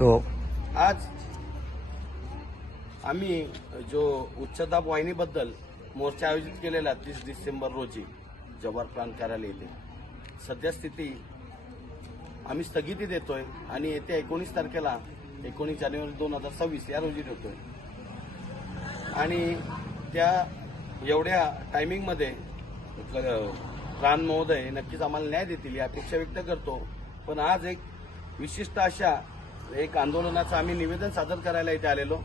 हो. आज आम्ही जो उच्चदाब वाहिनीबद्दल मोर्चा आयोजित केलेला तीस डिसेंबर रोजी जव्हार प्रांत कार्यालय येथे सद्यस्थिती आम्ही स्थगिती देतोय आणि येत्या एकोणीस तारखेला एकोणीस जानेवारी दोन हजार सव्वीस या रोजी ठेवतोय. आणि त्या एवढ्या टायमिंगमध्ये प्राण महोदय नक्कीच आम्हाला न्याय देतील ही अपेक्षा व्यक्त करतो. पण आज एक विशिष्ट अशा एक आंदोलनाचं आम्ही निवेदन सादर करायला इथे आलेलो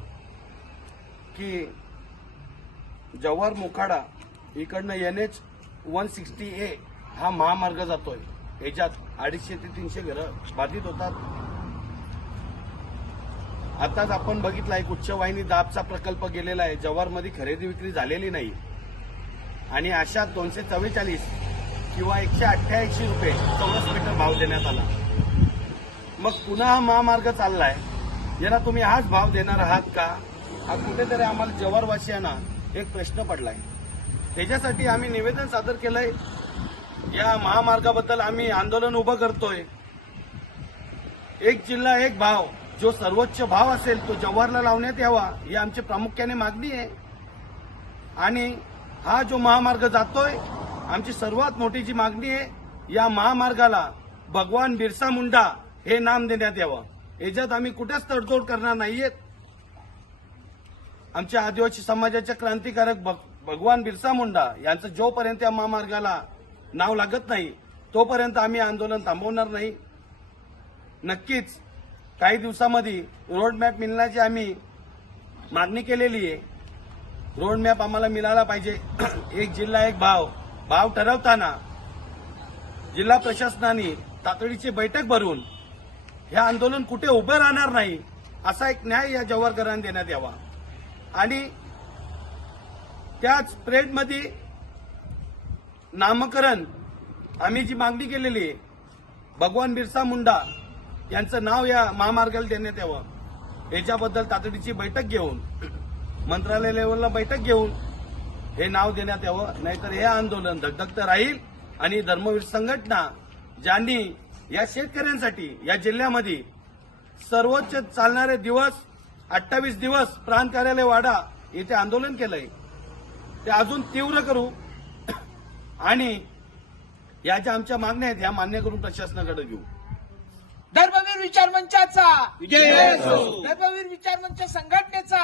की जव्हार मोखाडा इकडनं N H one sixty A हा महामार्ग जातोय. याच्यात अडीचशे ते तीनशे घरं बाधित होतात. आताच आपण बघितला एक उच्चवाहिनी दाबचा प्रकल्प गेलेला आहे. जव्हारमध्ये खरेदी विक्री झालेली नाही. आणि अशा दोनशे चव्वेचाळीस किंवा एकशे अठ्ठ्याऐंशी रुपये चौरस मीटर भाव देण्यात आला. मग पुन्हा हा महामार्ग चाललाय. याला तुम्ही हाच भाव देणार आहात का? हा कुठेतरी आम्हाला जव्हारवासियांना एक प्रश्न पडलाय. त्याच्यासाठी आम्ही निवेदन सादर केलंय. या महामार्गाबद्दल आम्ही आंदोलन उभं करतोय. एक जिल्हा एक भाव. जो सर्वोच्च भाव असेल तो जव्हारला लावण्यात यावा ही आमची प्रामुख्याने मागणी आहे. आणि हा जो महामार्ग जातोय आमची सर्वात मोठी जी मागणी आहे या महामार्गाला भगवान बिरसा मुंडा हे नाम देण्यात यावं. याच्यात आम्ही कुठेच तडजोड करणार नाहीयेत. आमच्या आदिवासी समाजाच्या क्रांतिकारक भग- भगवान बिरसा मुंडा यांचं जोपर्यंत या महामार्गाला नाव लागत नाही तोपर्यंत आम्ही आंदोलन थांबवणार नाही. नक्कीच काही दिवसामध्ये रोड मॅप मिळण्याची आम्ही मागणी केलेली आहे. रोड मॅप आम्हाला मिळाला पाहिजे. एक जिल्हा एक भाव. भाव ठरवताना जिल्हा प्रशासनाने तातडीची बैठक भरून हे आंदोलन कुठे उभं राहणार नाही असा एक न्याय या जव्हारकरांना देण्यात यावा. आणि त्याच प्रेडमध्ये नामकरण आम्ही जी मागणी केलेली आहे भगवान बिरसा मुंडा यांचं नाव या महामार्गाला देण्यात यावं. याच्याबद्दल तातडीची बैठक घेऊन मंत्रालय लेवलला बैठक घेऊन हे नाव देण्यात यावं. नाहीतर हे आंदोलन धगधगत राहील आणि धर्मवीर संघटना ज्यांनी या शेतकऱ्यांसाठी या जिल्ह्यामध्ये सर्वोच्च चालणारे दिवस अठ्ठावीस दिवस प्रांत कार्यालय वाडा येथे आंदोलन केलंय ते अजून तीव्र करू आणि या ज्या आमच्या मागण्या आहेत या मान्य करून प्रशासनाकडे घेऊ धर्मवीर विचार मंचाचा. धर्मवीर विचार मंच संघटनेचा.